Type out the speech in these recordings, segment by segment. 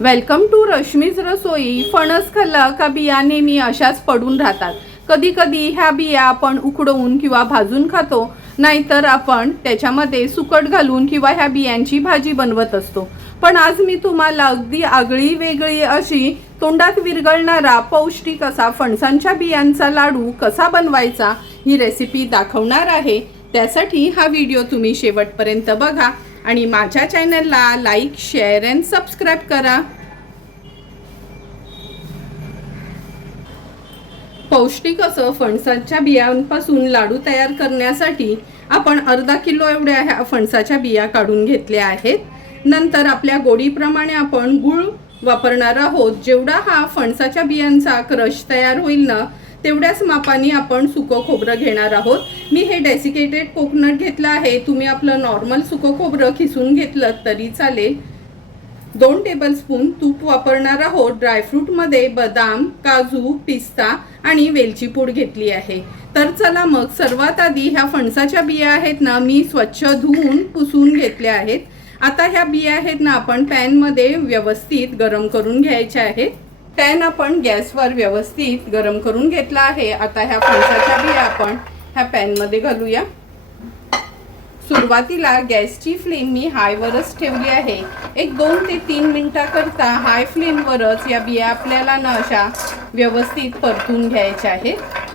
Welcome to Rashmi's रसोई। फणस खाल्ला का बिया नेहमी अशाच पडून राहतात। कधी कधी ह्या बिया आपण उकडवून किंवा भाजून खातो, नाहीतर आपण त्याच्यामध्ये सुकट घालून किंवा ह्या बियांची भाजी बनवत असतो। पण आज मी तुम्हाला अगदी आगळी वेगळी अशी तोंडात विरघळणारा पौष्टिक असा फणसांच्या बियांचा लाडू कसा बनवायचा ही रेसिपी दाखवणार आहे। त्यासाठी हा व्हिडिओ तुम्ही शेवटपर्यंत बघा आणि माझ्या चॅनलला लाईक, शेअर अँड सबस्क्राइब करा। पौष्टिक असं फणसाच्या बियांपासून लाडू तयार करण्यासाठी आपण अर्धा किलो एवढ्या ह्या फणसाच्या बिया काढून घेतल्या आहेत। नंतर आपल्या गोडीप्रमाणे आपण गूळ वापरणार आहोत। जेवढा हा फणसाच्या बियांचा क्रश तयार होईल ना, तेवढ्याच मापाने आपण सुकं खोबरं घेणार आहोत। मी हे डेसिकेटेड कोकोनट घेतलं आहे। तुम्ही आपलं नॉर्मल सुकं खोबरं खिसून घेतलं तरी चालेल। 2 टेबलस्पून तूप वापरणार आहोत। ड्रायफ्रूटमध्ये बदाम, काजू, पिस्ता आणि वेलची पूड घेतली आहे। तर चला मग सर्वात आधी ह्या फणसाच्या बिया आहेत ना, मी स्वच्छ धुवून पुसून घेतल्या आहेत। आता ह्या बिया आहेत ना, आपण पॅनमध्ये व्यवस्थित गरम करून घ्यायच्या आहेत। पॅन आपण गॅसवर व्यवस्थित गरम करून घेतला आहे। आता ह्या फणसाच्या बिया आपण ह्या पॅनमध्ये घालूया। सुरुवातीला गॅसची फ्लेम मी हायवरच ठेवली आहे। एक 2 ते 3 मिनिटाकरता हाय फ्लेमवरच या बिया आपल्याला ना अशा व्यवस्थित परतून घ्यायच्या आहेत।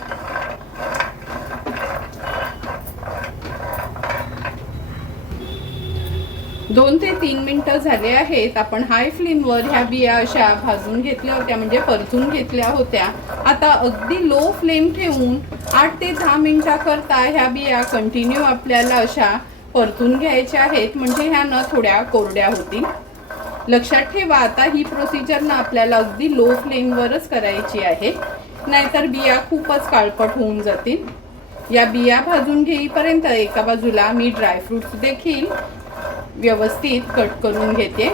2 ते 3 मिनिटं झाले आहेत। आपण हाय फ्लेमवर ह्या बिया अशा भाजून घेतल्या होत्या, म्हणजे परतून घेतल्या होत्या। आता अगदी लो फ्लेम ठेवून 8 ते 10 मिनिटाकरता ह्या बिया कंटिन्यू आपल्याला अशा परतून घ्यायच्या आहेत, म्हणजे ह्या न थोड्या कोरड्या होतील। लक्षात ठेवा, आता ही प्रोसिजर ना आपल्याला अगदी लो फ्लेमवरच करायची आहे, नाहीतर बिया खूपच काळपट होऊन जातील। या बिया भाजून घेईपर्यंत एका बाजूला मी ड्रायफ्रुट्स देखील व्यवस्थित कट करून घेते।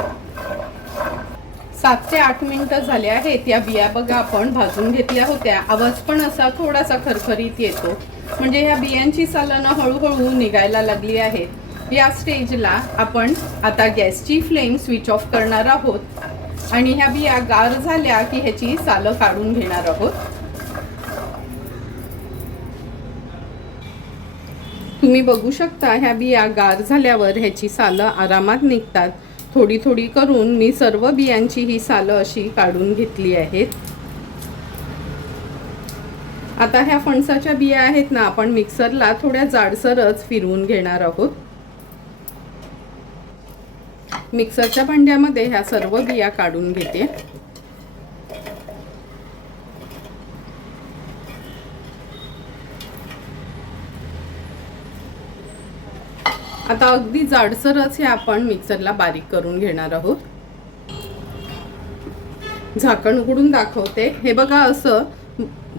7 ते 8 मिनिटं झाले आहेत। या बिया बघा आपण भाजून घेतल्या होत्या। आवाज पण असा थोडासा खरखरीत येतो, म्हणजे ह्या बियांची सालं हळूहळू निघायला लागली आहेत। या स्टेजला आपण आता गॅसची फ्लेम स्विच ऑफ करणार आहोत आणि ह्या बिया गार झाल्या की ह्याची सालं काढून घेणार आहोत। तुम्ही बघू शकता, ह्या बिया गार झाल्यावर ह्याची सालं आरामात निघतात। थोडी थोडी करून मी सर्व बियांची ही सालं अशी काढून घेतली आहेत। आता ह्या फणसाच्या बिया आहेत ना, आपण मिक्सरला थोड्या जाडसरच फिरवून घेणार आहोत। मिक्सरच्या भांड्यामध्ये ह्या सर्व बिया काढून घेते। आता अगदी जाडसरच हे आपण मिक्सरला बारीक करून घेणार आहोत। झाकण उघडून दाखवते। हे बघा, असं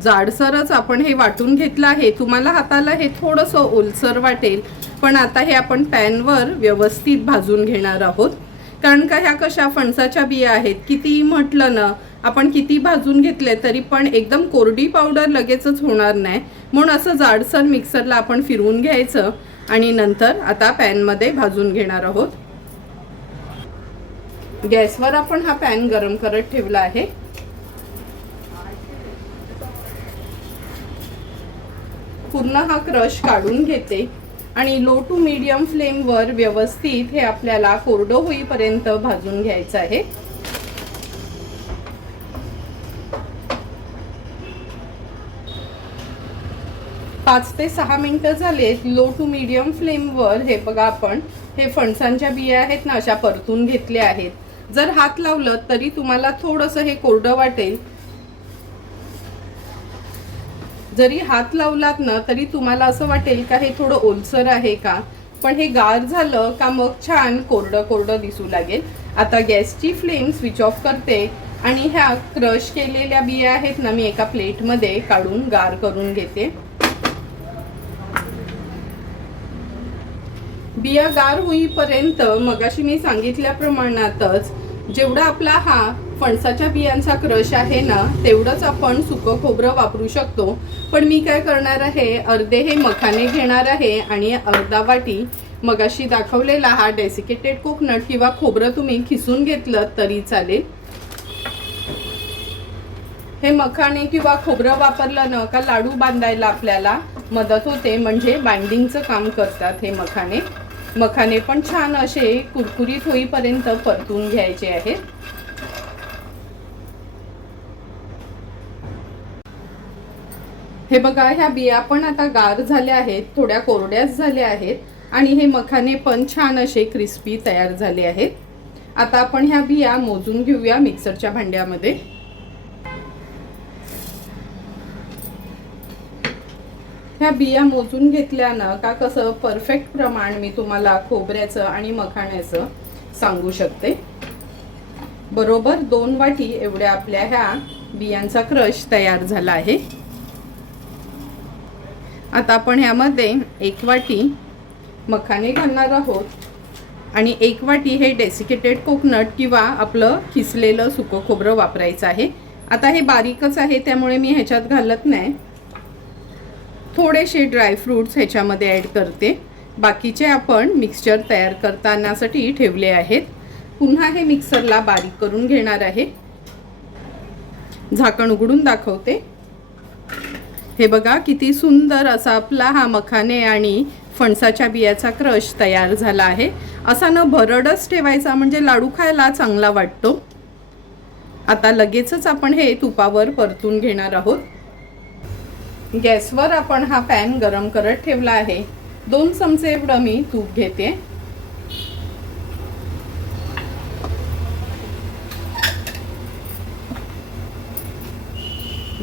जाडसरच आपण हे वाटून घेतलं आहे। तुम्हाला हाताला हे थोडंसं ओलसर वाटेल, पण आता हे आपण पॅनवर व्यवस्थित भाजून घेणार आहोत। कारण का ह्या कशा फणसाच्या बिया आहेत, किती म्हटलं ना आपण किती भाजून घेतले तरी पण एकदम कोरडी पावडर लगेचच होणार नाही, म्हणून असं जाडसर मिक्सरला आपण फिरवून घ्यायचं आणि नंतर आता पॅनमध्ये भाजून घेणार आहोत। गॅसवर आपण हा पॅन गरम करत ठेवला आहे। पूर्ण हा क्रश काढून घेते आणि लो टू मीडियम फ्लेमवर व्यवस्थित हे आपल्याला कोरडं होईपर्यंत भाजून घ्यायचं आहे। पाच ते 6 मिनिटं झालेत। लो टू मीडियम फ्लेमवर हे बघा आपण हे फणसांच्या बिया आहेत ना अशा परतून घेतल्या आहेत। जर हात लावलं तरी तुम्हाला थोडंसं हे कोरडं वाटेल। जरी हात लावलात ना तरी तुम्हाला असं वाटेल का हे थोडं ओलसर आहे का, पण हे गार झालं का मग छान कोरडं कोरडं दिसू लागेल। आता गॅसची फ्लेम स्विच ऑफ करते आणि ह्या क्रश केलेल्या बिया आहेत ना मी एका प्लेटमध्ये काढून गार करून घेते। बिया गार होईपर्यंत मगाशी मी सांगितल्या प्रमाणातच जेवढा आपला हा फणसाच्या बियांचा क्रश आहे ना, तेवढंच आपण सुकं खोबरं वापरू शकतो। पण मी काय करणार आहे, अर्धे हे मखाने घेणार आहे आणि अर्धा वाटी मगाशी दाखवलेला हा डेसिकेटेड कोकोनट किंवा खोबरं तुम्ही खिसून घेतलं तरी चालेल। हे मखाणे किंवा खोबरं वापरलं ना का लाडू बांधायला आपल्याला मदत होते, म्हणजे बाइंडिंगचं काम करतात हे मखाणे. मखाणे पण छान असे कुरकुरीत होईपर्यंत परतून घ्यायचे आहेत. हे बघा, ह्या बिया पण आता गार झाल्या आहेत, थोड्या कोरड्याच झाल्या आहेत आणि हे मखाणे पण छान असे क्रिस्पी तयार झाले आहेत. आता आपण ह्या बिया मोजून घेऊया मिक्सरच्या भांड्यामध्ये. ह्या बिया मोजून घेतल्यानं का कसं परफेक्ट प्रमाण मी तुम्हाला खोबऱ्याचं आणि मखाण्याचं सांगू शकते. बरोबर 2 वाटी एवढ्या आपल्या ह्या बियांचा क्रश तयार झाला आहे. आता आपण ह्यामध्ये 1 वाटी मखाणे घालणार आहोत आणि 1 वाटी हे डेसिकेटेड कोकोनट किंवा आपलं किसलेलं सुकं खोबरं वापरायचं आहे. आता हे बारीकच आहे त्यामुळे मी ह्याच्यात घालत नाही. थोडेसे ड्रायफ्रूट्स ह्याच्यामध्ये ॲड करते. बाकीचे आपण मिक्सचर तयार करतानासाठी ठेवले आहेत. पुन्हा हे मिक्सरला बारीक करून घेणार आहे. झाकण उघडून दाखवते. हे बघा किती सुंदर असा आपला हा मखाणे आणि फणसाच्या बियाचा क्रश तयार झाला आहे. असा न भरडच ठेवायचा, म्हणजे लाडू खायला चांगला वाटतो. आता लगेचच आपण हे तुपावर परतून घेणार आहोत. गॅसवर आपण हा पॅन गरम करत ठेवला आहे. 2 चमचे एवढं मी तूप घेते.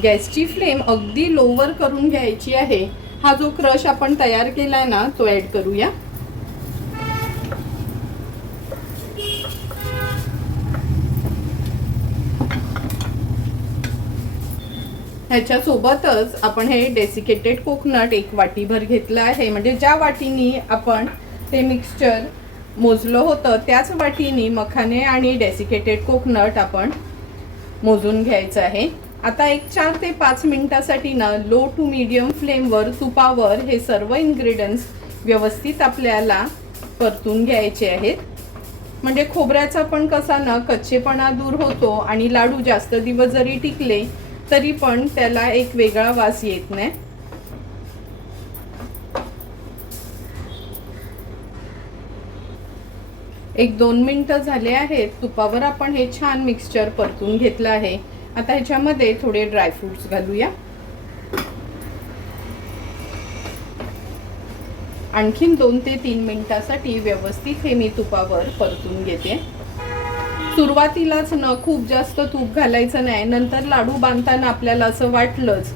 गॅसची फ्लेम अगदी लोवर करून घ्यायची आहे. हा जो क्रश आपण तयार केलाय ना तो ॲड करूया. ह्याच्यासोबतच आपण हे डेसिकेटेड कोकोनट 1 वाटीभर घेतलं आहे. म्हणजे ज्या वाटीनी आपण ते मिक्सचर मोजलं होतं त्याच वाटीनी मखाणे आणि डेसिकेटेड कोकोनट आपण मोजून घ्यायचं आहे. आता एक 4 ते 5 मिनिटासाठी ना लो टू मीडियम फ्लेमवर तुपावर हे सर्व इन्ग्रेडियंट्स व्यवस्थित आपल्याला परतून घ्यायचे आहेत. म्हणजे खोबऱ्याचा पण कसा ना कच्चेपणा दूर होतो आणि लाडू जास्त दिवस जरी टिकले तरी पण त्याला एक वेगळा वास येत नाही. एक 2 मिनिटं झाले आहेत. तुपावर आपण हे छान मिक्सचर परतून घेतलं आहे. आता ह्याच्यामध्ये थोडे ड्रायफ्रूट्स घालूया. आणखीन 2 ते 3 मिनिटासाठी व्यवस्थित हे मी तुपावर परतून घेते. सुरुवातीलाच न खूप जास्त तूप घालायचं नाही. नंतर लाडू बांधताना आपल्याला असं वाटलंच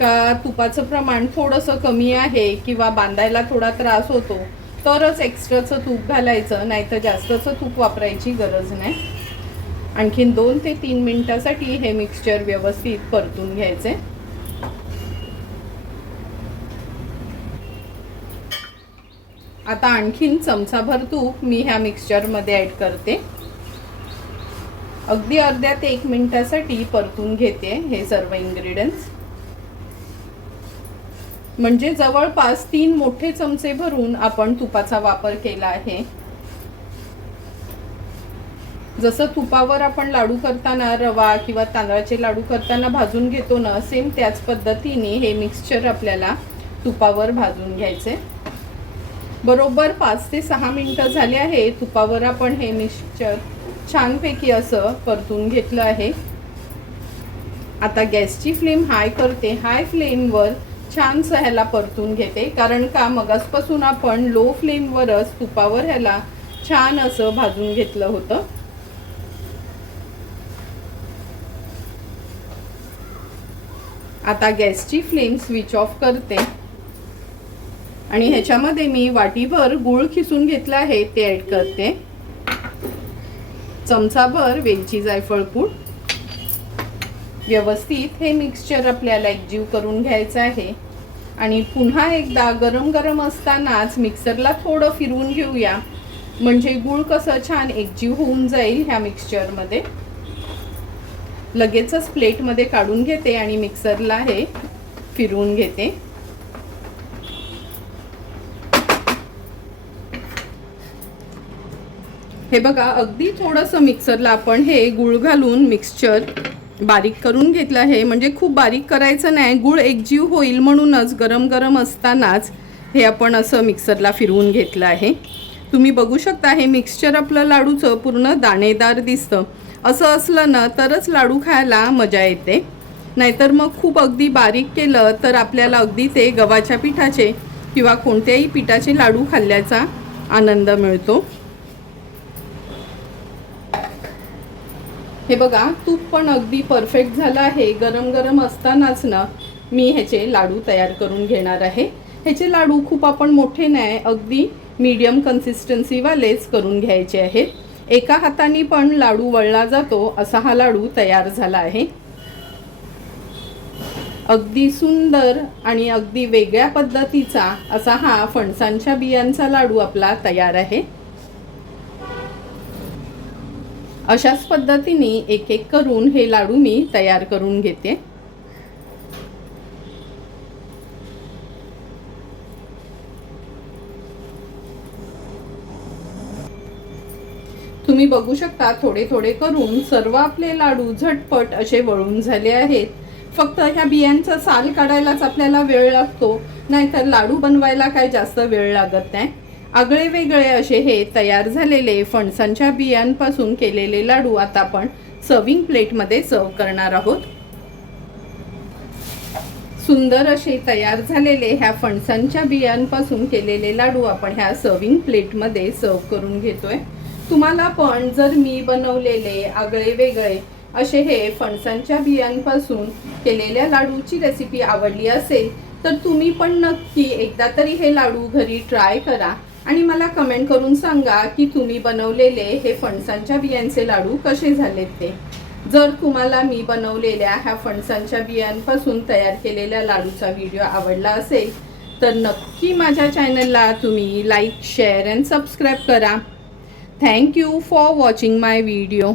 का तुपाचं प्रमाण थोडंसं कमी आहे किंवा बांधायला थोडा त्रास होतो तरच एक्स्ट्राचं तूप घालायचं, नाहीतर जास्तचं तूप वापरायची गरज नाही. आणखीन 2 ते 3 मिनिटासाठी हे मिक्सचर व्यवस्थित परतून घ्यायचे. आता आणखीन चमचाभर तूप मी ह्या मिक्सचरमध्ये ॲड करते. अगदी अर्ध्या ते 1 मिनिटासाठी परतून घेते हे सर्व इन्ग्रेडियंट्स. म्हणजे जवळपास 3 मोठे चमचे भरून आपण तुपाचा वापर केला आहे. जसं तुपावर आपण लाडू करताना रवा किंवा तांदळाचे लाडू करताना भाजून घेतो ना, सेम त्याच पद्धतीने हे मिक्सचर आपल्याला तुपावर भाजून घ्यायचे. बरोबर 5 ते 6 मिनिटं झाले आहे. तुपावर आपण हे मिक्सचर छानपैकी असं परतून घेतलं आहे. आता गॅसची फ्लेम हाय करते. हाय फ्लेमवर छानसं ह्याला परतून घेते, कारण का मगासपासून आपण लो फ्लेमवरच तुपावर ह्याला छान असं भाजून घेतलं होतं. आता गॅसची फ्लेम स्विच ऑफ करते आणि ह्याच्यामध्ये मी वाटीभर गूळ खिसून घेतला आहे ते ॲड करते. चमचाभर वेलची जायफळ पूड. व्यवस्थित हे मिक्सचर आपल्याला एकजीव करून घ्यायचं आहे आणि पुन्हा एकदा गरम गरम असतानाच मिक्सरला थोडं फिरवून घेऊया, म्हणजे गूळ कसं छान एकजीव होऊन जाईल ह्या मिक्सचरमध्ये. लगेचच प्लेटमध्ये काढून घेते आणि मिक्सरला हे फिरवून घेते. हे बघा, अगदी थोडंसं मिक्सरला आपण हे गूळ घालून मिक्सचर बारीक करून घेतलं आहे, म्हणजे खूप बारीक करायचं नाही, गूळ एकजीव होईल म्हणूनच गरम गरम असतानाच हे आपण असं मिक्सरला फिरवून घेतलं आहे। तुम्ही बघू शकता हे मिक्सचर आपलं लाडूचं पूर्ण दाणेदार दिसतं। असं असलं ना तरच लाडू खायला मजा येते, नाहीतर मग खूप अगदी बारीक केलं तर आपल्याला अगदी ते गव्हाच्या पिठाचे किंवा कोणत्याही पिठाचे लाडू खाल्ल्याचा आनंद मिळतो। हे बघा तूप पण अगदी परफेक्ट झालं आहे। गरम गरम असतानाच ना मी ह्याचे लाडू तयार करून घेणार आहे। ह्याचे लाडू खूप आपण मोठे नाही, अगदी मीडियम कन्सिस्टन्सीवालेच करून घ्यायचे आहेत। एका हाताने पण लाडू वळला जातो असा हा लाडू तयार झाला आहे। अगदी सुंदर आणि अगदी वेगळ्या पद्धतीचा असा हा फणसांच्या बियांचा लाडू आपला तयार आहे। अशाच पद्धतीने एक एक करून हे लाडू मी तयार करून घेते। तुम्ही बघू शकता थोडे थोडे करून सर्व आपले लाडू झटपट असे वळून झाले आहेत। फक्त ह्या बियांचा साल काढायलाच आपल्याला वेळ लागतो, नाहीतर लाडू बनवायला काय जास्त वेळ लागत नाही। आगळे वेगळे असे हे तयार झालेले फणसांच्या बियांपासून केलेले लाडू आता आपण सर्विंग प्लेटमध्ये सर्व करणार आहोत। सुंदर असे तयार झालेले ह्या फणसांच्या बियांपासून केलेले लाडू आपण ह्या सर्विंग प्लेटमध्ये सर्व करून घेतोय। तुम्हाला पण जर मी बनवलेले आगळे वेगळे असे हे फणसांच्या बियांपासून केलेल्या लाडूची रेसिपी आवडली असेल तर तुम्ही पण नक्की एकदा तरी हे लाडू घरी ट्राय करा आणि मला कमेंट करून सांगा की तुम्ही बनवलेले हे फणसांच्या बियांचे लाडू कसे झालेत ते। जर तुम्हाला मी बनवलेल्या ह्या फणसांच्या बियांपासून तयार केलेल्या लाडूचा व्हिडिओ आवडला असेल तर नक्की माझ्या चॅनलला तुम्ही लाईक, शेअर अँड सबस्क्राईब करा। Thank you for watching my video.